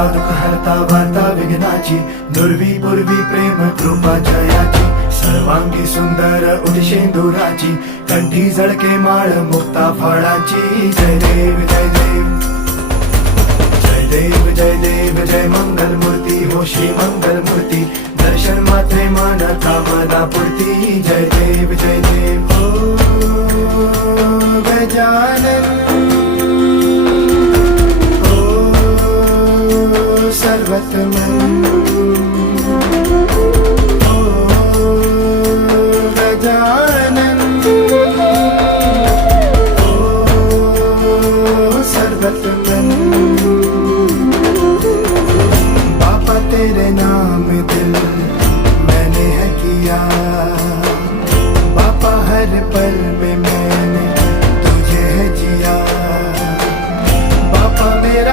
हरता दुःख हरता वार्ता विघ्नाची, दुर्वी पूर्वी प्रेम कृपा जयाची, सर्वांगी सुंदर उदिशेंदुराची, कंठी झळके माळ मुक्ता फळाची. जय देव जय देव जय देव जय देव जय मंगल मूर्ती हो श्री मंगल मूर्ती, दर्शन मात्रे मन कामना पूर्ती. जय देव जय देव हो गजानन हो सर्वतमन.